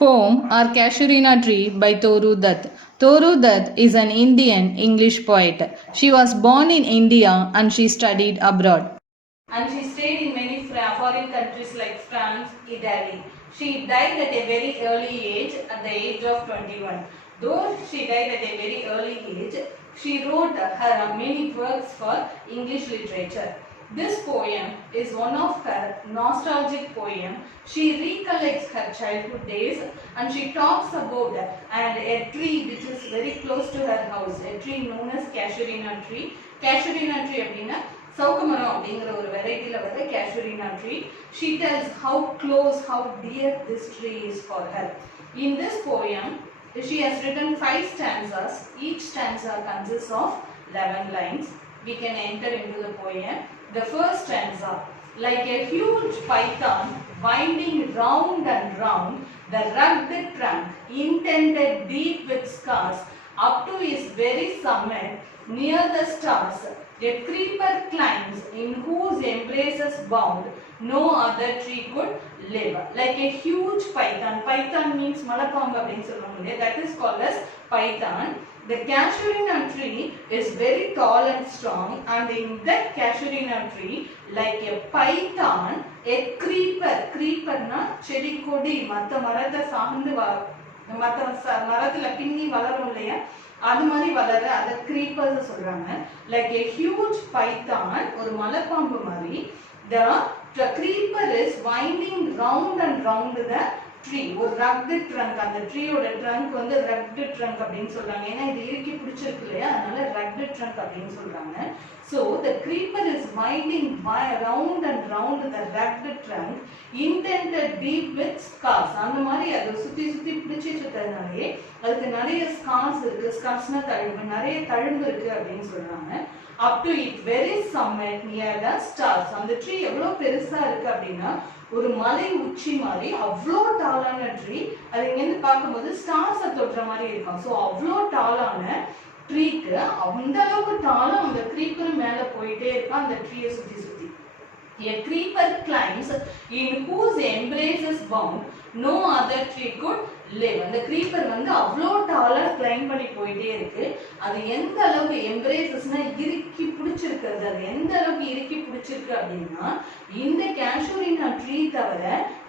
Poem or Casuarina Tree by Toru Dutt. Toru Dutt is an Indian English poet. She was born in India and she studied abroad. And she stayed in many foreign countries like France, Italy. She died at a very early age, at the age of 21. Though she died at a very early age, she wrote her many works for English literature. This poem is one of her nostalgic poems. She recollects her childhood days and she talks about a tree which is very close to her house, a tree known as Casuarina tree. Casuarina tree அப்படின்னா சவுக்கமரம் அப்படிங்கிற ஒரு வெரைட்டியில் வர Casuarina tree. She tells how close, how dear this tree is for her. In this poem, she has written 5 stanzas. Each stanza consists of 11 lines. We can enter into the poem. The first stanza, like a huge python winding round and round, the rugged trunk indented deep with scars, up to his very summit, near the stars, a creeper climbs, in whose embraces bound, no other tree could live. Like a huge python. Python means malapanga அப்படின்னு சொல்லுவாங்க. That is called as python. The Casuarina tree is very tall and strong, and in that Casuarina tree, like a python, a creeper na செடி கொடி மற்ற மரத்தை சார்ந்து மற்ற மரத்துல பின்னி வளரும் இல்லையா, அது மாதிரி வளர அதை creepers சொல்றாங்க. Like a huge python, ஒரு மலைப்பாம்பு மாதிரி, the creeper is winding round and round the tree. ஒரு rugged trunk, அந்த ட்ரீயோட ட்ரங்க் வந்து rugged trunk அப்படின்னு சொல்றாங்க. ஏன்னா இது இறுக்கி பிடிச்சிருக்கு இல்லையா, அதனால rugged trunk அப்படின்னு சொல்றாங்க. So the creeper is winding round and round the rugged trunk, indented deep with scars. அந்த மாதிரி அதை சுத்தி சுத்தி பிடிச்சி சுத்தறதுனாலே அதுக்கு நிறைய ஸ்கார்ஸ் இருக்கு. ஸ்கார்ஸ்னா தழும்பு, நிறைய தழும்பு இருக்கு அப்படின்னு சொல்றாங்க. Up to it very summit near the stars. அந்த ட்ரீ எவ்வளவு பெருசா இருக்கு அப்படின்னா ஒரு மலை உச்சி மாதிரி அவ்வளோ டாலான ட்ரீ. அது இங்கேருந்து பார்க்கும்போது ஸ்டார்ஸை தொடுற மாதிரி இருக்கும். ஸோ அவ்வளோ டாலான ட்ரீக்கு அந்த அளவுக்கு டாலும் அந்த க்ரீப்பரும் மேலே போயிட்டே இருக்கும் அந்த ட்ரீயை சுற்றி சுற்றி. A creeper climbs in whose embrace is bound, no other tree could live. அந்த creeper வந்து அவ்வளோ டாலா கிளைம் பண்ணி போயிட்டே இருக்கு. அது எந்த அளவுக்கு எம்ப்ரேசஸ்னா இறுக்கி பிடிச்சிருக்கிறது, அது எந்த அளவுக்கு இறுக்கி பிடிச்சிருக்கு அப்படின்னா இந்த Casuarina ட்ரீ தவிர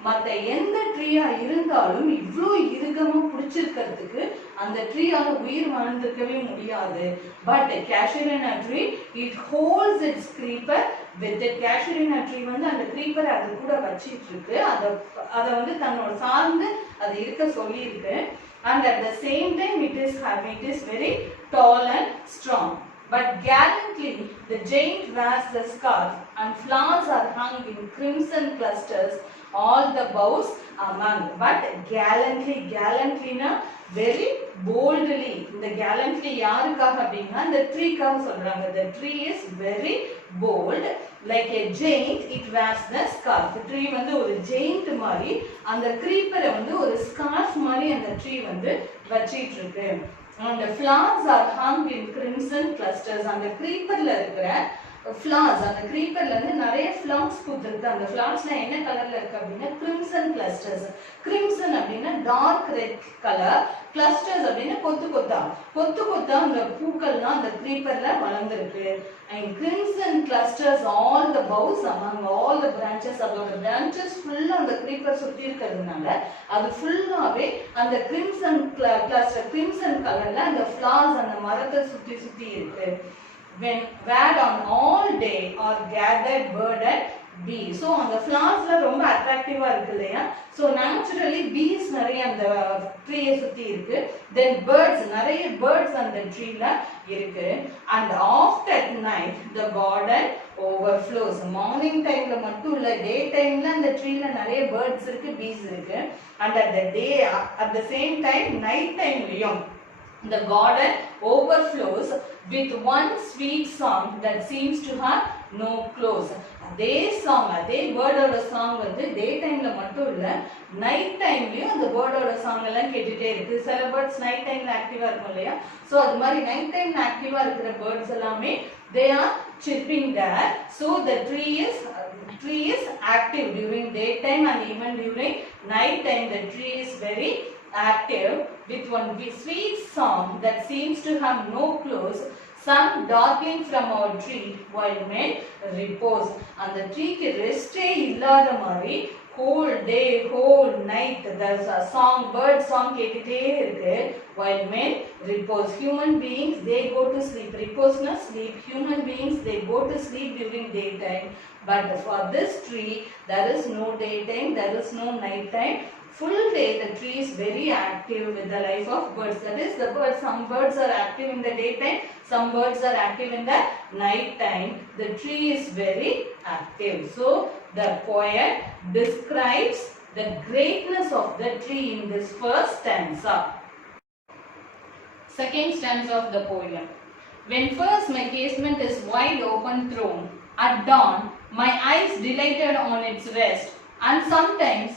மற்ற எந்த ட்ரீயா இருந்தாலும் இவ்வளோ இறுக்கமா பிடிச்சிருக்கிறதுக்கு அந்த ட்ரீயால உயிர் வாழ்ந்திருக்கவே முடியாது. But Casuarina tree, it holds its creeper with the Casuarina tree வந்து அந்த creeper அது கூட வச்சிட்டு இருக்கு. அதை வந்து தன்னோட சார்ந்து அது இருக்க சொல்லி இருக்கு. And at the same time it is very tall and strong. But gallantly the giant wears the scarf, and flowers are hung in crimson clusters, all the boughs among. But gallantly na very boldly. இந்த gallantly யாருக்காக அப்படின்னா இந்த ட்ரீக்காக சொல்றாங்க. The tree is very bold, like a giant it wears the scarf. Tree வந்து ஒரு giant மாதிரி அந்த creeper வந்து ஒரு scarf மாதிரி அந்த ட்ரீ வந்து வச்சிட்டு இருக்கு. And the flowers are hung in crimson clusters. அந்த creeperல இருக்கிற flowers, அந்த creeperல இருந்து நிறைய flowers பூத்திருக்கு. அந்த flowersல என்ன கலர்ல இருக்கு அப்படின்னா crimson clusters. crimson அப்படின்னா dark red color, clusters அப்படின்னா கொத்து கொத்தா அந்த பூக்கள்லாம் அந்த creeperல வளர்ந்திருக்கு. And crimson clusters all the boughs among all the branches. அதோட branches ஃபுல்லா அந்த creeper சுத்தி இருக்கிறதுனால அது ஃபுல்லாவே அந்த crimson cluster, crimson கலர்ல அந்த flowers அந்த மரத்தை சுத்தி இருக்கு. When wed on all day or gathered bird and bee. So அந்த flowers ரொம்ப அட்ராக்டிவா இருக்கு இல்லையா. So naturally bees நிறைய அந்த ட்ரீயை சுத்தி இருக்கு. Then birds, நிறைய birds அந்த ட்ரீல இருக்கு. And after night the garden overflows. Morning டைம்ல மட்டும் இல்ல, டே டைம்ல அந்த ட்ரீல நிறைய birds இருக்கு, bees இருக்கு. And at the same time night டைம்லயும் the garden overflows with one sweet song that seems to have no close. அதே சாங், அதே பேர்டோட சாங் வந்து டே டைம்ல மட்டும் இல்ல, நைட் டைம்லயும் அந்த பேர்டோட சாங் எல்லாம் கேட்டுட்டே இருக்கு. சில பேர்ட்ஸ் நைட் டைம்ல ஆக்டிவா இருக்கும் இல்லையா. ஸோ அது மாதிரி நைட் டைம்ல ஆக்டிவா இருக்கிற பேர்ட்ஸ் எல்லாமே they are chirping there. So the tree is tree is active during daytime and even during night time. The tree is very active with one sweet song that seems to have no close, sun darkling from our tree while men repose. அந்த ட்ரீக்கு ரெஸ்டே இல்லாத மாதிரி whole day whole night there's a song, bird song கேட்டுட்டே இருக்கு. while men repose, human beings they go to sleep. repose na sleep. human beings they go to sleep during daytime, but for this tree there is no daytime, there is no night time. Full day the tree is very active with the life of birds. That is, the birds, some birds are active in the daytime, some birds are active in the night time. The tree is very active. So the poet describes the greatness of the tree in this first stanza. Second stanza of the poem. When first my casement is wide open thrown, at dawn my eyes delighted on its rest, and sometimes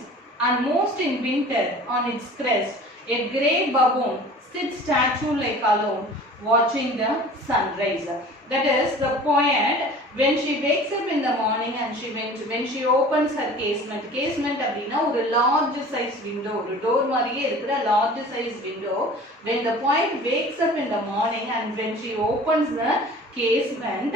and most in winter on its crest a grey baboon sits statue like alone watching the sunrise. That is, the poet, when she wakes up in the morning and when she opens her casement அப்படினா ஒரு large size window, ஒரு door மாதிரியே இருக்கிற large size window. when the poet wakes up in the morning and when she opens the casement,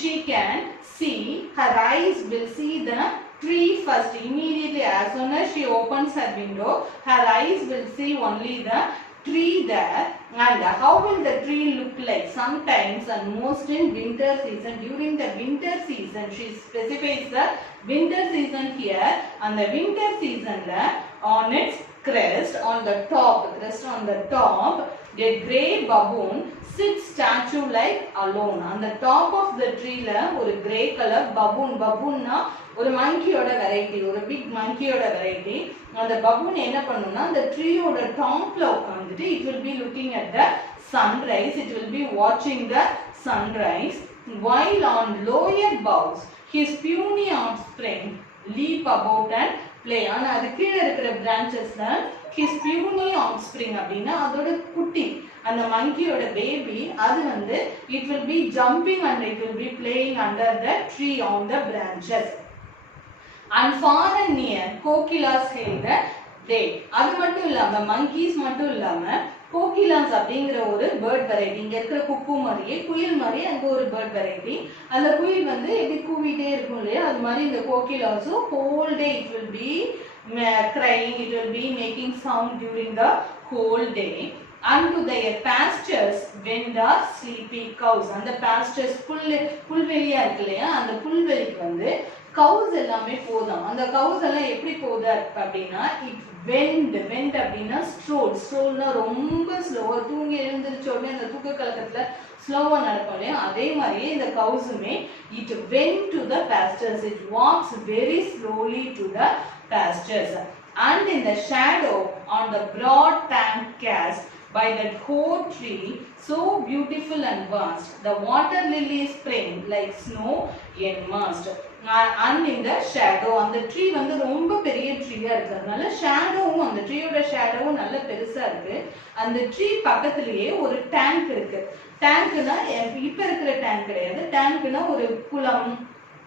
she can see, her eyes will see the tree first. Immediately as soon as she opens her window, her eyes will see only the tree there. And how will the tree look like? Sometimes and most in winter season, during the winter season, she specifies the winter season here. And the winter season on its crest, on the top, a grey baboon sits statue like alone. On the top of the tree ஒரு grey color baboon na ஒரு மங்கியோட variety, ஒரு big மங்கியோட variety. அந்த baboon என்ன பண்ணும்னா அந்த ட்ரீயோட டாப்ல உட்கார்ந்துட்டு it will be looking at the sunrise, it will be watching the sunrise, while on lower boughs his puny offspring leap about and play. ஆனா அது கீழே இருக்கிற பிரான்ச்சஸ்ல his puny offspring அப்படின்னா அதோட குட்டி, அந்த மங்கியோட பேபி, அது வந்து it will be jumping and it will be playing under the tree on the branches. And far and near Kokila's hail the day. அது மட்டும் இல்லாம monkeys மட்டும் இல்லாம கோகிலாஸ் அப்படிங்கிற ஒரு பேர்ட் வெரைட்டி, இங்க இருக்கிற குக்கு மாதிரியே குயில் மாதிரியே அங்க ஒரு பேர்ட் வெரைட்டி. அந்த குயில் வந்து எப்படி கூவிட்டே இருக்கும் இல்லையா, அது மாதிரி இந்த கோகிலாஸும் whole day it will be crying, it will be making sound during the whole day. Unto their pastures went the sleepy cows. அந்த pastures புல்வெளியா இருக்கு இல்லையா, அந்த புல்வெளிக்கு வந்து cows எல்லாமே போதும். அந்த cows எல்லாம் எப்படி போகுது அப்படின்னா it went அப்படின்னா strollனா ரொம்ப ஸ்லோவா, தூங்கி எழுந்திருச்ச உடனே அந்த தூக்க கலக்கத்துல ஸ்லோவா நடக்கும் இல்லையா, அதே மாதிரியே இந்த கவுஸுமே it went to the pastures, it walks very slowly to the pastures. And in the shadow on the broad tank cast by that whole tree so beautiful and vast, the water lilies spring like snow enmassed. And in the shadow, அந்த tree வந்து ரொம்ப பெரிய ட்ரீயா இருக்கிறதுனால ஷேடோவும், அந்த ட்ரீயோட ஷேடோவும் நல்ல பெருசா இருக்கு. அந்த ட்ரீ பக்கத்திலேயே ஒரு டேங்க் இருக்கு. டேங்க்னா இப்ப இருக்கிற டேங்க் கிடையாது, டேங்க்னா ஒரு குளம்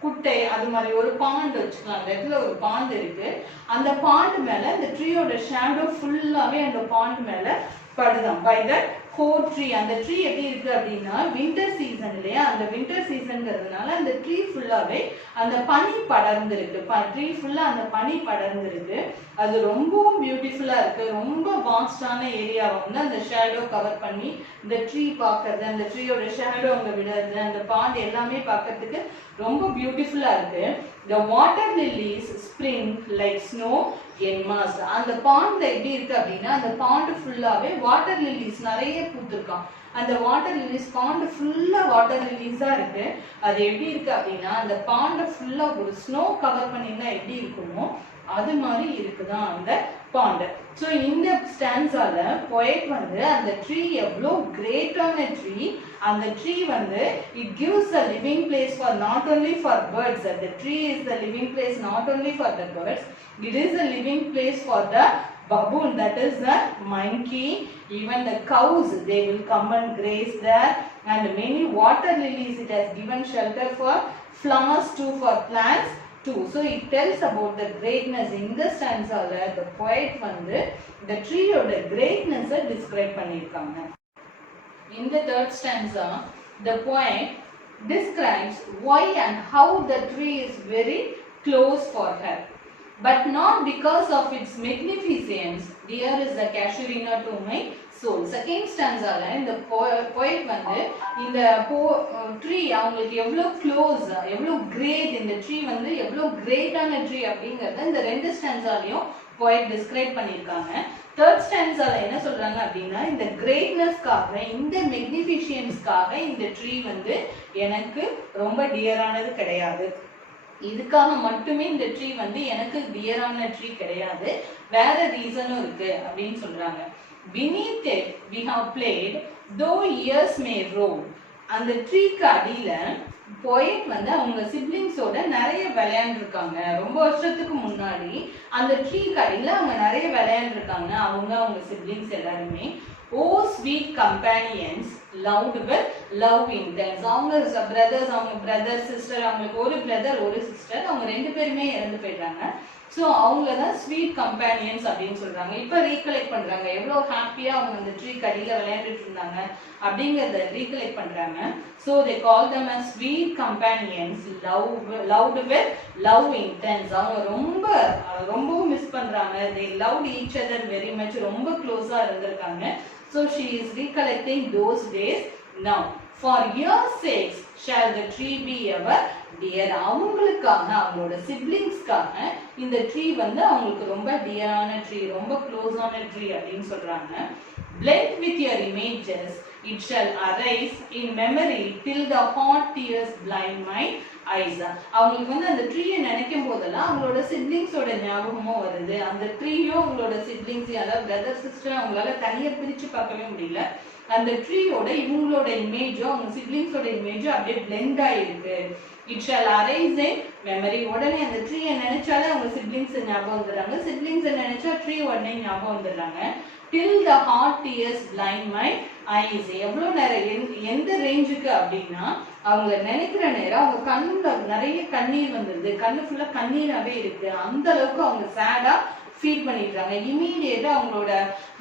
குட்டை அது மாதிரி ஒரு பாண்ட் வச்சுக்கலாம். அந்த இடத்துல ஒரு பாண்ட் இருக்கு. அந்த பாண்ட் மேல அந்த ட்ரீயோட ஷேடோ ஃபுல்லாவே அந்த பாண்ட் மேல படுதான். பை தட் ஹோல் ட்ரீ, அந்த ட்ரீ எப்படி இருக்கு அப்படின்னா வின்டர் சீசன் இல்லையா, அந்த வின்டர் சீசன்ங்கிறதுனால அந்த ட்ரீ ஃபுல்லாவே அந்த பனி படர்ந்துருக்கு. ட்ரீ ஃபுல்லா அந்த பனி படர்ந்துருக்கு. அது ரொம்பவும் பியூட்டிஃபுல்லா இருக்கு. ரொம்ப வாஸ்டான ஏரியாவை வந்து அந்த ஷேடோ கவர் பண்ணி இந்த ட்ரீ பார்க்கறது, அந்த ட்ரீயோட ஷேடோ அங்க விடுறது, அந்த பாண்ட் எல்லாமே பார்க்கறதுக்கு ரொம்ப பியூட்டிஃபுல்லா இருக்கு. The water lilies spring like snow enmassed. அந்த பாண்ட்ல எப்படி இருக்கு அப்படின்னா அந்த பாண்ட் ஃபுல்லாவே வாட்டர் லில்லிஸ் நிறைய பூத்திருக்கான். அந்த வாட்டர் லில்லிஸ் பாண்ட் ஃபுல்லா வாட்டர் லில்லிஸா இருக்கு. அது எப்படி இருக்கு அப்படின்னா அந்த பாண்ட் ஃபுல்லா ஒரு ஸ்னோ கவர் பண்ணிருந்தா எப்படி இருக்குமோ அது மாதிரி இருக்குதான் அந்த பாண்ட். ஸோ இந்த ஸ்டான்ஸால போயட் வந்து அந்த ட்ரீ எவ்வளோ கிரேட்டான ட்ரீ, அந்த ட்ரீ வந்து it gives a living place for not only for birds, that the tree is the living place not only for the birds, it is a living place for the baboon, that is the monkey, even the cows they will come and graze there, and many water lilies it has given shelter for flowers too for plants too. So it tells about the greatness. In the stanza the poet வந்து the tree ஓட greatness describe பண்ணிருக்காங்க. In the third stanza the poet describes why and how the tree is very close for her, but not because of its magnificence. Dear is the casuarina to my soul. Second stanza ல இந்த poet வந்து இந்த tree அவங்களுக்கு எவ்வளவு close, எவ்வளவு great, இந்த tree வந்து எவ்வளவு கிரேட்டான ட்ரீ அப்படிங்கறத இந்த ரெண்டு ஸ்டான்ஸாலயும் poet describe பண்ணிருக்காங்க. தேர்ட் ஸ்டான்ஸால என்ன சொல்றாங்க அப்படின்னா, இந்த கிரேட்னஸ்க்காக, இந்த மெக்னிஃபிஷியன்ஸ்க்காக இந்த ட்ரீ வந்து எனக்கு ரொம்ப டியரானது கிடையாது. இதுக்காக மட்டுமே இந்த ட்ரீ வந்து எனக்கு டியரான ட்ரீ கிடையாது, வேற ரீசனும் இருக்கு அப்படின்னு சொல்றாங்க. Beneath it we have played though years may roll. அந்த ட்ரீக்கு அடியில poet வந்து அவங்க சிப்லிங்ஸோட நிறைய விளையாண்டுருக்காங்க. ரொம்ப வருஷத்துக்கு முன்னாடி அந்த ட்ரீக்கு அடியில அவங்க நிறைய விளையாண்டுருக்காங்க, அவங்க சிப்லிங்ஸ் எல்லாருமே. Oh sweet companions loved with love intense. அவங்க பிரதர் சிஸ்டர், அவங்களுக்கு ஒரு பிரதர் ஒரு சிஸ்டர், அவங்க ரெண்டு பேருமே இறந்து போயிடுறாங்க. ஸோ அவங்க தான் ஸ்வீட் கம்பேனியன்ஸ் அப்படின்னு சொல்றாங்க. இப்போ ரீகலெக்ட் பண்றாங்க எவ்வளோ ஹாப்பியா அவங்க அந்த ட்ரீ கடியில விளையாண்டுட்டு இருந்தாங்க அப்படிங்கிறத ரீகலெக்ட் பண்றாங்க. So they call them as sweet companions loved with love intense. அவங்க ரொம்பவும் மிஸ் பண்றாங்க. They loved each other very much, ரொம்ப க்ளோஸா இருந்திருக்காங்க. So she is recollecting those days now. For your sakes shall the tree be ever dear. அவங்களுக்காக, அவங்களோட சிப்லிங்ஸ்க்காக இந்த tree வந்து அவங்களுக்கு ரொம்ப டியரான ட்ரீ, ரொம்ப க்ளோஸான ட்ரீ அப்படின்னு சொல்றாங்க. Blend with your images it shall arise in memory till the hot tears blind my eyes. அவங்களுக்கு வந்து அந்த ட்ரீயை நினைக்கும் போதெல்லாம் அவங்களோட சிப்லிங்ஸோட ஞாபகமும் வருது. அந்த ட்ரீயும் அவங்களோட சிப்லிங்ஸ், அதாவது பிரதர் சிஸ்டர், அவங்களால தனியா பிரிச்சு பார்க்கவே முடியல. அந்த ட்ரீயோட இவங்களோட இமேஜும் அவங்க சிப்லிங்ஸோட இமேஜும் அப்படியே பிளெண்ட் ஆயிருக்கு. It shawl arise in memory. உடனே அந்த ட்ரீயை நினைச்சாலே அவங்க சிப்லிங்ஸ் ஞாபகம் வந்துடுறாங்க, சிப்லிங்ஸை நினைச்சா ட்ரீ உடனே ஞாபகம் வந்துடுறாங்க. till the hot tears blind my eyes. எவ்வளோ நேரம், எந்த ரேஞ்சுக்கு அப்படின்னா, அவங்க நினைக்கிற நேரம் அவங்க கண்ணுல நிறைய கண்ணீர் வந்துருது, கண்ணு ஃபுல்லா கண்ணீராவே இருக்கு. அந்த அளவுக்கு அவங்க சேடா ஃபீல் பண்ணிடுறாங்க. இமீடியட்டா அவங்களோட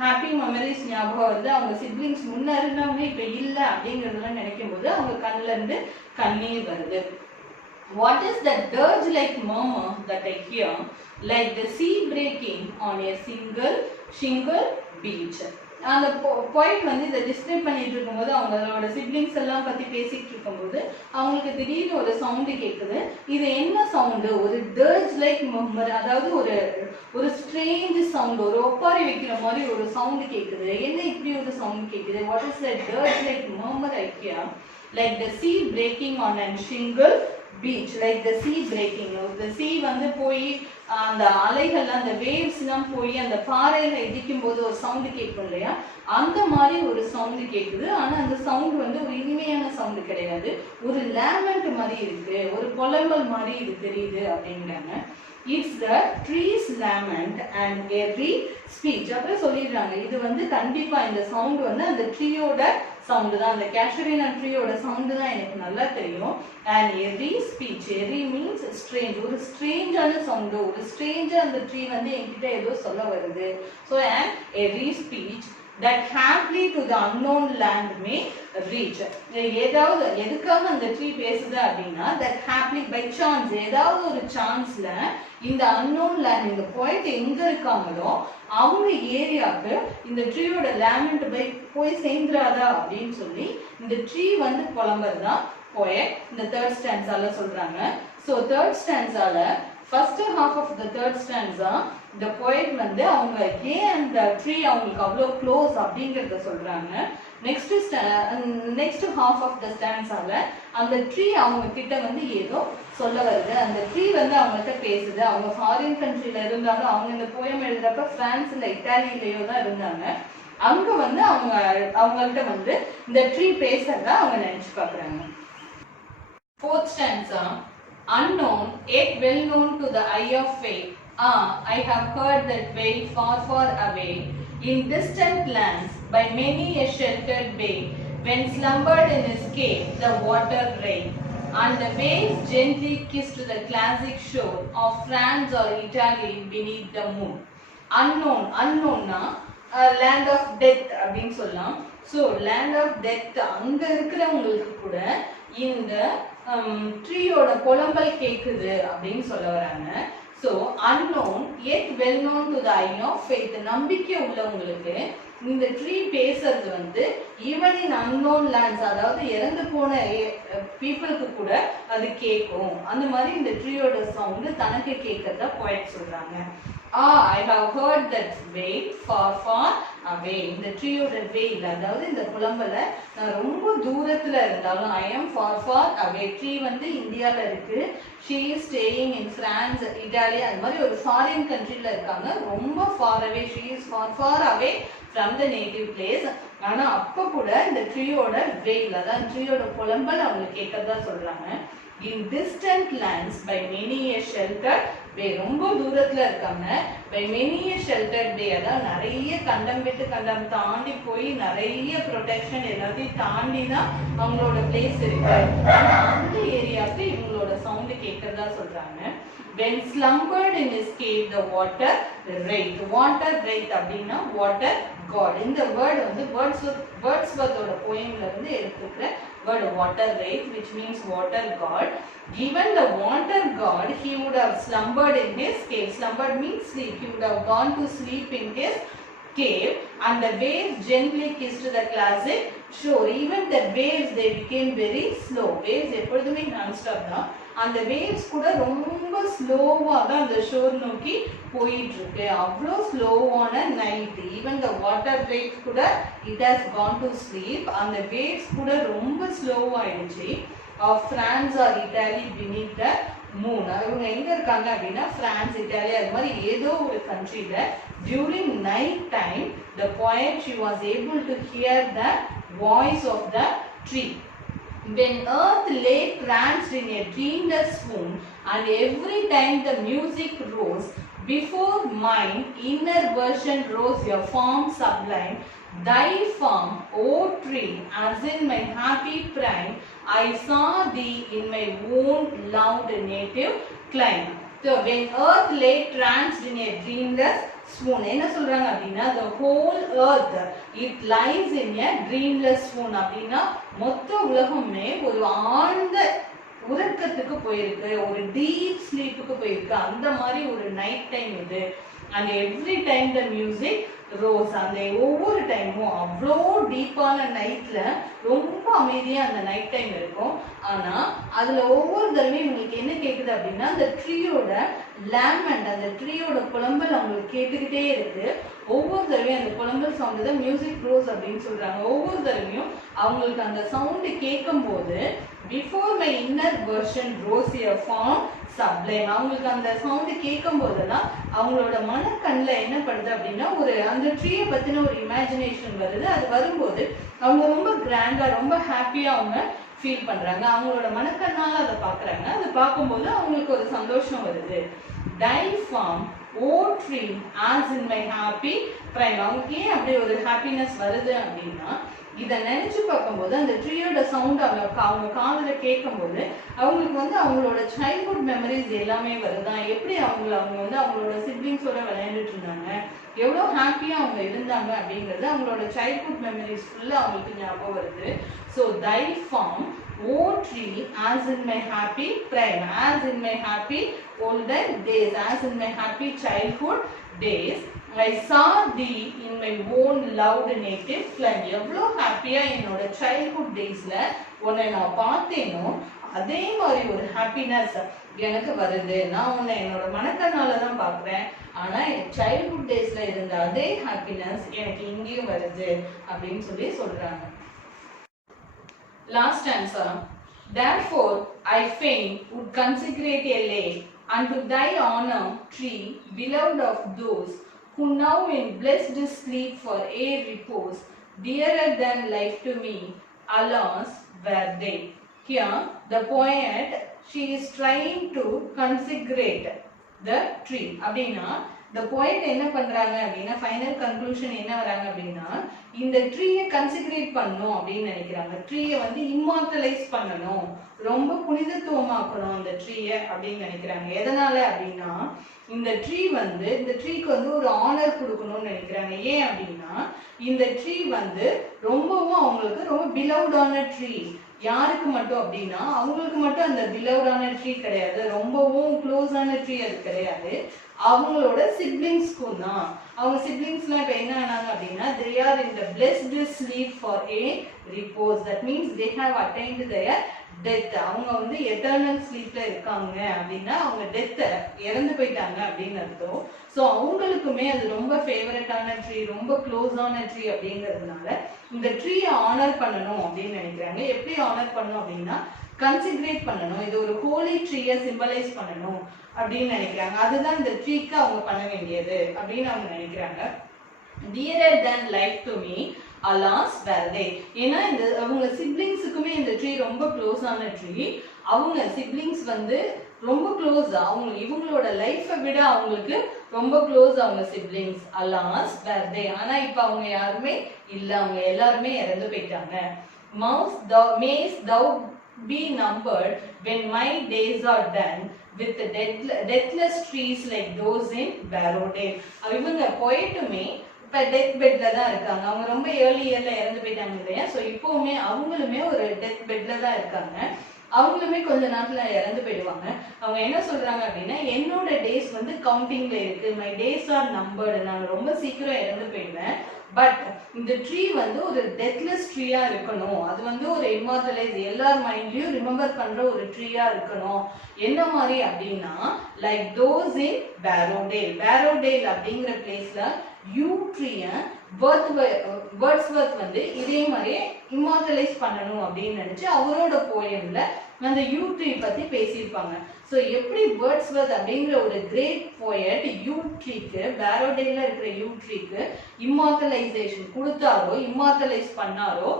ஹாப்பி மெமரிஸ் ஞாபகம் வந்து அவங்க சிப்லிங்ஸ் முன்ன இருந்தவங்க இப்ப இல்லை அப்படிங்கறதெல்லாம் நினைக்கும் போது அவங்க கண்ணுல இருந்து கண்ணீர் வருது. What is that dirge like murmur that I hear, like the sea breaking on a shingle beach? அந்த poet வந்து இதை டிஸ்கிரைப் பண்ணிட்டு இருக்கும்போது, அவங்களோட சிப்லிங்ஸ் எல்லாம் பத்தி பேசிட்டு இருக்கும்போது அவங்களுக்கு திடீர்னு ஒரு சவுண்டு கேட்குது. இது என்ன சவுண்டு? ஒரு டர்ஜ் லைக் மர்மர், அதாவது ஒரு ஸ்ட்ரேஞ்ச் சவுண்ட், ஒரு ஒப்பாரி வைக்கிற மாதிரி ஒரு சவுண்டு கேட்குது. என்ன இப்படி ஒரு சவுண்ட் கேட்குது? What is that dirge like murmur I hear, like the sea breaking on a shingle beach, like the sea breaking. the sea வந்து போய் அந்த அலைகள்லாம், அந்த வேவ்ஸ்லாம் போய் அந்த பாறைகளை இடிக்கும் போது ஒரு சவுண்டு கேட்கும் இல்லையா, அந்த மாதிரி ஒரு சவுண்டு கேட்குது. ஆனா அந்த சவுண்ட் வந்து ஒரு இனிமையான சவுண்டு கிடையாது, ஒரு லேமெண்ட் மாதிரி இருக்கு, ஒரு புலம்பல் மாதிரி இது தெரியுது அப்படிங்கிறாங்க. It's the tree's lament and every speech. அப்புறம் சொல்லிடுறாங்க இது வந்து கண்டிப்பா இந்த சவுண்ட் வந்து அந்த ட்ரீயோட சவுண்டு தான், அந்த கேஷரினா ட்ரீயோட சவுண்டு தான் எனக்கு நல்லா தெரியும். and every speech, every means strange, ஒரு ஸ்ட்ரேஞ்சான சவுண்டு, ஒரு ஸ்ட்ரேஞ்சா அந்த ட்ரீ வந்து என்கிட்ட ஏதோ சொல்ல வருது. so and every speech that haply to the unknown land may reach. ஏதாவது எதுக்காக அந்த ட்ரீ பேசுது அப்படின்னா, that haply by chance, ஏதாவது ஒரு சான்ஸ்ல இந்த unknown land, இந்த poet எங்க இருக்காங்களோ அவங்க ஏரியாவுக்கு இந்த ட்ரீயோட லேமெண்ட் போய் சேர்ந்துராதா அப்படின்னு சொல்லி இந்த ட்ரீ வந்து புலம்புறதா poet இந்த தேர்ட் ஸ்டான்ஸால சொல்றாங்க. ஸோ தேர்ட் ஸ்டான்ஸால first half of the third stanza the poet வந்து அவங்க ஏன் அந்த ட்ரீ அவங்களுக்கு அவ்வளோ க்ளோஸ் அப்படிங்கிறத சொல்றாங்க. நெக்ஸ்ட் ஹாஃப் ஆஃப் த ஸ்டான்ஸால அந்த ட்ரீ அவங்க கிட்ட வந்து ஏதோ சொல்ல வருது, அந்த ட்ரீ வந்து அவங்கள்ட்ட பேசுது. அவங்க ஃபாரின் கண்ட்ரில இருந்தாலும், அவங்க இந்த போயம் எழுதுறப்ப பிரான்ஸ்ல இட்டாலியிலயோ தான் இருந்தாங்க. அங்க வந்து அவங்கள்ட்ட வந்து இந்த ட்ரீ பேசுறதா அவங்க நினைச்சு பாக்குறாங்க. Fourth stanza, unknown yet well known to the eye of faith. I have heard that wail far, far away, in distant lands, by many a sheltered bay, when slumbered in his cave the water rain. and the waves gently kissed the classic shore of France or Italy beneath the moon. Unknown, unknownனா land of death அப்படின்னு சொல்லலாம். So land of death அங்க இருக்கிறவங்களுக்கு கூட இந்த ட்ரீயோட புலம்பல் கேக்குது அப்படின்னு சொல்ல வராங்க. So unknown yet well known to the eye of faith, நம்பிக்கை உள்ளவங்களுக்கு இந்த ட்ரீ பேசுறது வந்து ஈவன் இன் unknown lands, அதாவது இறந்து போன பீப்புளுக்கு கூட அது கேட்கும். அந்த மாதிரி இந்த ட்ரீயோட சவுண்ட் தனக்கு கேட்கறத போயிட் சொல்றாங்க. I have heard that wail far far away. இந்த ட்ரீயோட வெயில், அதாவது இந்த புலம்பல நான் ரொம்ப தூரத்துல இருந்தாலும் I am far far away. Tree வந்து இந்தியால இருக்கு. She is staying in France, Italy, அது மாதிரி ஒரு ஃபாரின் கண்ட்ரில இருக்காங்க. ரொம்ப far away. She is far far away from the native place. ஆனா அப்ப கூட இந்த ட்ரீயோட வெயில், அதாவது ட்ரீயோட புலம்பல் அவங்க கேட்கறதா சொல்றாங்க. In distant lands by many a sheltered way, ரொம்ப தூரத்துல இருக்காங்க. by many a sheltered way, அதாவது நிறைய கண்டம் விட்டு கண்டம் தாண்டி போய் நிறைய ப்ரொடெக்ஷன் எல்லாத்தையும் தாண்டி தான் அவங்களோட பிளேஸ் இருக்கு. அந்த ஏரியாவுக்கு இவங்களோட சவுண்ட் கேட்கறதா சொல்றாங்க. when slumbered in his cave the water wraith. water wraith அப்படின்னா water god. இந்த வேர்ட் வந்து வேர்ட்ஸ்வர்த்தோட போயம்ல இருந்து எடுத்துக்கிற word water wraith, which means water god. Given the water god, he would have slumbered in his cave. Slumbered means sleep. He would have gone to sleep in his cave, and the waves gently kissed the classic shore. Even the waves, they became very slow. Waves எப்பொழுதுமே non-stop தான். அந்த waves கூட ரொம்ப ஸ்லோவா தான் அந்த sure நோக்கி போயிட்டு இருக்கு. அவ்வளோ ஸ்லோவான night. Even the water wraith கூட it has gone to sleep. அந்த waves கூட ரொம்ப ஸ்லோவாயிடுச்சு. France or Italy beneath the moon. இவங்க எங்க இருக்காங்க அப்படின்னா பிரான்ஸ், இட்டாலி, அது மாதிரி ஏதோ ஒரு கண்ட்ரில during night time the poet she was able to hear the voice of the tree. When earth lay tranced in a dreamless swoon, and every time the music rose before mine inner version rose your form sublime. Thy form, O tree, as in my happy prime, I saw thee in my own loved native clime. So when earth lay tranced in a dreamless swoon, என்ன சொல்றாங்க அப்படின்னா the whole earth it lies in a dreamless swoon. அப்படின்னா மொத்த உலகமே ஒரு ஆழ்ந்த உறக்கத்துக்கு போயிருக்கு, ஒரு டீப் ஸ்லீப்புக்கு போயிருக்கு. அந்த மாதிரி ஒரு நைட் டைம் இது. and every time the music rose, அந்த ஒவ்வொரு டைமும் அவ்வளோ டீப்பான நைட்ல ரொம்ப அமைதியா அந்த நைட் டைம் இருக்கும். ஆனா அதுல ஒவ்வொரு தடவையும் உங்களுக்கு என்ன கேக்குது அப்படின்னா அந்த ட்ரீயோட லேமண்ட், அந்த ட்ரீயோட புலம்பல் அவங்களுக்கு கேட்டுக்கிட்டே இருக்கு. ஒவ்வொரு தடவையும் அந்த புலம்பல் சவுண்ட் தான் மியூசிக் ரோஸ் அப்படின்னு சொல்றாங்க. ஒவ்வொரு தடவையும் அவங்களுக்கு அந்த சவுண்டு கேட்கும் போது before my inner version rose a form sublime. அவங்களுக்கு அந்த சவுண்டு கேட்கும் போதெல்லாம் அவங்களோட மனக்கண்ணில் என்ன படுது அப்படின்னா ஒரு அந்த ட்ரீயை பத்தின ஒரு இமேஜினேஷன் வருது. அது வரும்போது அவங்க ரொம்ப கிராண்டா ரொம்ப ஹாப்பியா அவங்க ஃபீல் பண்றாங்க. அவங்களோட மனக்கண்ணால அதை பாக்குறாங்க. அதை பார்க்கும்போது அவங்களுக்கு ஒரு சந்தோஷம் வருது. Thy form, O tree, as in my happy prime. அவங்களுக்கு ஏன் அப்படி ஒரு ஹாப்பினஸ் வருது அப்படின்னா இதை நினைச்சு பார்க்கும்போது அந்த ட்ரீயோட சவுண்ட் அவங்க காதுல கேட்கும் போது அவங்களுக்கு வந்து அவங்களோட சைல்ட்ஹுட் மெமரிஸ் எல்லாமே வருதான். எப்படி அவங்க வந்து அவங்களோட சிப்ளிங்ஸோட விளையாண்டுட்டு இருந்தாங்க, எவ்வளோ ஹாப்பியா அவங்க இருந்தாங்க அப்படிங்கிறது அவங்களோட சைல்ட்ஹுட் மெமரிஸ் ஃபுல்லா அவங்களுக்கு ஞாபகம் வருது. So thy form, O tree, as in my happy prime, as in my happy olden days, as in my happy childhood days, I saw thee in my own loved native clime. எவ்வளோ ஹாப்பியா என்னோட childhood டேஸ்ல உன்னை நான் பார்த்தேனோ அதே மாதிரி ஒரு happiness எனக்கு வருது. நான் உன்னை என்னோட மனக்கண்ணால தான் பார்க்குறேன், ஆனா என் சைல்ட்ஹுட் டேஸ்ல இருந்த அதே ஹாப்பினஸ் எனக்கு இங்கேயும் வருது அப்படின்னு சொல்லி சொல்றாங்க. Last answer. Therefore I fain would consecrate a lake unto thy honor, tree, beloved of those who now in blessed sleep for air repose, dearer than life to me, alas, were they. Here the poet she is trying to consecrate the tree. அப்படின்னா the poet என்ன பண்றாங்க அப்படின்னா final conclusion என்ன வராங்க அப்படின்னா இந்த ட்ரீயை considerate பண்ணணும் அப்படின்னு நினைக்கிறாங்க. ட்ரீயை வந்து இம்மார்டலைஸ் பண்ணணும், ரொம்ப புனிதத்துவமாக்கணும் அந்த ட்ரீயை அப்படின்னு நினைக்கிறாங்க. எதனால அப்படின்னா இந்த ட்ரீக்கு வந்து ஒரு ஆனர் கொடுக்கணும்னு நினைக்கிறாங்க. ஏன் அப்படின்னா இந்த ட்ரீ வந்து ரொம்பவும் அவங்களுக்கு ரொம்ப பிலவ்டான ட்ரீ. யாருக்கு மட்டும் அப்படின்னா அவங்களுக்கு மட்டும் அந்த பிலவ்டான ட்ரீ கிடையாது, ரொம்பவும் க்ளோஸான ட்ரீ அது கிடையாது, அவங்களோட சிப்ளிங்ஸ்க்கும் தான். அவங்க சிப்ளிங்ஸ்லாம் இப்போ என்ன ஆனாங்க அப்படின்னா they are in the blessed sleep for a repose. That means they have attained their death. அவங்க வந்து எட்டர்னல் ஸ்லீப்ல இருக்காங்க அப்படின்னா அவங்க டெத்தை இறந்து போயிட்டாங்க அப்படின்னு அர்த்தம். ஸோ அவங்களுக்குமே அது ரொம்ப ஃபேவரட்டான ட்ரீ, ரொம்ப க்ளோஸான ட்ரீ அப்படிங்கிறதுனால இந்த ட்ரீயை ஆனர் பண்ணணும் அப்படின்னு நினைக்கிறாங்க. எப்படி ஆனர் பண்ணணும் அப்படின்னா கன்சிடரேட் பண்ணணும், இது ஒரு ஹோலி ட்ரீயை சிம்பலைஸ் பண்ணணும் அப்படின்னு நினைக்கிறாங்க. அதுதான் இந்த ட்ரீக்கு அவங்க பண்ண வேண்டியது அப்படின்னு அவங்க நினைக்கிறாங்க. dearer than life to me alas were they. ஏன்னா இந்த அவங்க சிப்ளிங்ஸுக்குமே இந்த ட்ரீ ரொம்ப க்ளோஸான ட்ரீ. அவங்க சிப்ளிங்ஸ் வந்து ரொம்ப க்ளோஸ், அவங்க இவங்களோட லைஃபை விட அவங்களுக்கு ரொம்ப க்ளோஸ் அவங்க சிப்ளிங்ஸ். alas were they. ஆனா இப்ப அவங்க யாருமே இல்ல, அவங்க எல்லாருமே இறந்து போயிட்டாங்க. mayst thou be numbered when my days are done with deathless trees like those in Barrowdale. இவங்க போயிட்டுமே இப்போ டெத் பெட்ல தான் இருக்காங்க. அவங்க ரொம்ப ஏர்லி இயர்ல இறந்து போயிட்டாங்க இல்லையா, ஸோ இப்போவுமே அவங்களுமே ஒரு டெத் பெட்ல தான் இருக்காங்க. அவங்களுமே கொஞ்ச நாட்டுல இறந்து போயிடுவாங்க. அவங்க என்ன சொல்றாங்க அப்படின்னா என்னோட டேஸ் வந்து கவுண்டிங்ல இருக்கு, மை டேஸ் ஆர் நம்பர்டு, நான் ரொம்ப சீக்கிரம் இறந்து போயிடுவேன். பட் இந்த ட்ரீ வந்து ஒரு டெத்லெஸ் ட்ரீயா இருக்கணும், அது வந்து ஒரு இம்மார்டலைஸ் எல்லார் மைண்ட்லயும் ரிமெம்பர் பண்ற ஒரு ட்ரீயா இருக்கணும். என்ன மாதிரி அப்படின்னா லைக் தோஸ் இன் பேரோடேல். பேரோடேல் அப்படிங்கிற பிளேஸ்ல யூ ட்ரீயை வேர்ட்ஸ்வர்த் வந்து இதே மாதிரியே இம்மார்டலைஸ் பண்ணணும் அப்படின்னு நினைச்சு அவரோட போயம்ல அந்த யூ ட்ரீ பத்தி பேசியிருப்பாங்க. ஸோ எப்படி வேர்ட்ஸ்வர்த் அப்படிங்கிற ஒரு கிரேட் போயட் யூ ட்ரீக்கு, பேரோடேல இருக்கிற யூ ட்ரீக்கு இம்மார்டலைசேஷன் கொடுத்தாரோ, இம்மார்டலைஸ் பண்ணாரோ,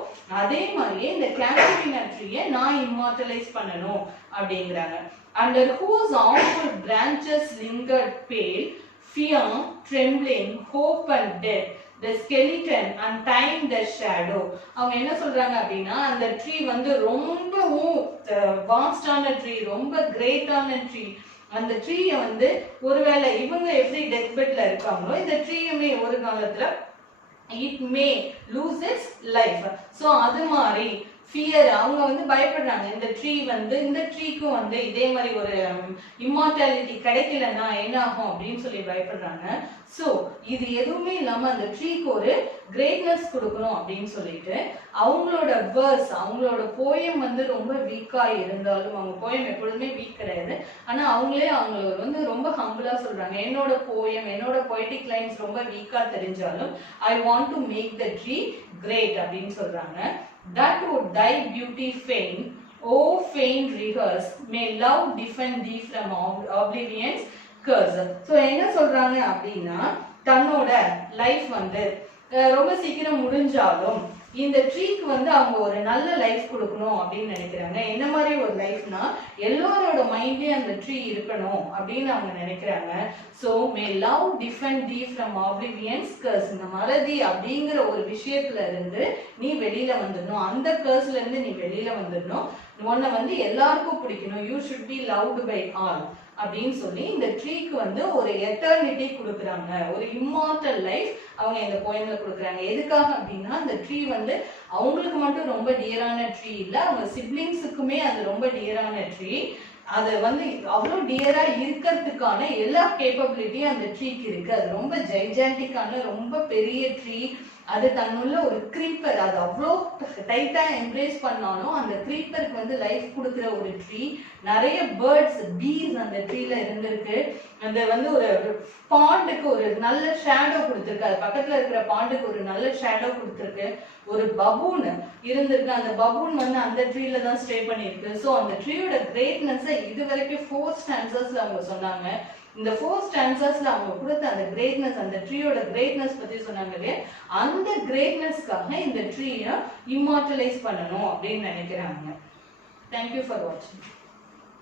அதே மாதிரியே இந்த கேம்பினா ட்ரீயை நான் இம்மார்டலைஸ் பண்ணணும் அப்படிங்கிறாங்க. Under whose awful branches lingered pale, fear, trembling, hope and death, the skeleton and time the shadow. அவங்க என்ன சொல்றாங்க அப்படின்னா அந்த ட்ரீ வந்து ரொம்பவும் வாஸ்டான ட்ரீ, ரொம்ப கிரேட்டான ட்ரீ. அந்த ட்ரீயை வந்து ஒருவேளை இவங்க எப்படி டெத் பெட்ல இருக்காங்களோ இந்த ட்ரீயுமே ஒரு காலத்துல it may loose it's life. So அது மாதிரி ஃபியர், அவங்க வந்து பயப்படுறாங்க இந்த ட்ரீ வந்து இந்த ட்ரீக்கும் வந்து இதே மாதிரி ஒரு இம்மார்டாலிட்டி கிடைக்கலன்னா என்ன ஆகும் அப்படின்னு சொல்லி பயப்படுறாங்க. ஸோ இது எதுவுமே இல்லாம அந்த ட்ரீக்கு ஒரு கிரேட்னஸ் கொடுக்கணும் அப்படின்னு சொல்லிட்டு அவங்களோட வேர்ஸ், அவங்களோட போயம் வந்து ரொம்ப வீக்கா இருந்தாலும், அவங்க போயம் எப்பொழுதுமே வீக் கிடையாது, ஆனா அவங்களே அவங்கள வந்து ரொம்ப ஹம்பிளா சொல்றாங்க. என்னோட போயம், என்னோட பொய்டிக் லைன்ஸ் ரொம்ப வீக்கா தெரிஞ்சாலும் I want to make the tree great அப்படின்னு சொல்றாங்க. That would die beauty fain, oh fain rehearse, may love defend thee from oblivion's curse. So என்ன சொல்றாங்க அப்படின்னா தன்னோட லைஃப் வந்து ரொம்ப சீக்கிரம் முடிஞ்சாலும் இந்த ட்ரீக்கு வந்து அவங்க ஒரு நல்ல லைஃப் கொடுக்கணும் அப்படின்னு நினைக்கிறாங்க. என்ன மாதிரி ஒரு லைஃப்னா எல்லாரோட மைண்ட்லயும் அந்த ட்ரீ இருக்கணும் அப்படின்னு அவங்க நினைக்கிறாங்க. So may love defend thee from oblivion's curse. இந்த மறதி அப்படிங்கிற ஒரு விஷயத்துல இருந்து நீ வெளியில வந்துடணும், அந்த கர்ஸ்ல இருந்து நீ வெளியில வந்துடணும், உன்னை வந்து எல்லாருக்கும் பிடிக்கணும், you should be loved by all அப்படின்னு சொல்லி இந்த ட்ரீக்கு வந்து ஒரு எட்டர்னிட்டி கொடுக்குறாங்க, ஒரு இம்மார்டல் லைஃப் அவங்க இந்த போயம்ல கொடுக்குறாங்க. எதுக்காக அப்படின்னா அந்த ட்ரீ வந்து அவங்களுக்கு மட்டும் ரொம்ப டியரான ட்ரீ இல்லை, அவங்க சிப்ளிங்ஸுக்குமே அது ரொம்ப டியரான ட்ரீ. அது வந்து அவ்வளோ டியரா இருக்கிறதுக்கான எல்லா கேப்பபிலிட்டியும் அந்த ட்ரீக்கு இருக்கு. அது ரொம்ப ஜைஜாண்டிக்கான ரொம்ப பெரிய ட்ரீ. அது தன்னுள்ள ஒரு கிரீப்பர், அது அவ்வளோ டைட்டா எம்ப்ரேஸ் பண்ணாலும் அந்த கிரீப்பருக்கு வந்து லைஃப் கொடுக்குற ஒரு ட்ரீ. நிறைய பேர்ட்ஸ், பீஸ் அந்த ட்ரீல இருந்திருக்கு. அந்த வந்து ஒரு பாண்டுக்கு ஒரு நல்ல ஷேடோ கொடுத்துருக்கு, அது பக்கத்துல இருக்கிற பாண்டுக்கு ஒரு நல்ல ஷேடோ கொடுத்துருக்கு. ஒரு பபூன் இருந்திருக்கு, அந்த பபூன் வந்து அந்த ட்ரீல தான் ஸ்டே பண்ணிருக்கு. ஸோ அந்த ட்ரீயோட கிரேட்னஸை இது வரைக்கும் 4 ஸ்டான்சர்ஸ்ல அவங்க சொன்னாங்க. இந்த 4 ஸ்டான்சர்ஸ்ல அவங்க கொடுத்த அந்த கிரேட்னஸ், அந்த ட்ரீயோட கிரேட்னஸ் பத்தி சொன்னாங்களே, அந்த கிரேட்னஸ்க்காக இந்த ட்ரீயை இம்மார்டலைஸ் பண்ணணும் அப்படின்னு நினைக்கிறாங்க. தேங்க்யூ ஃபார் வாட்சிங்.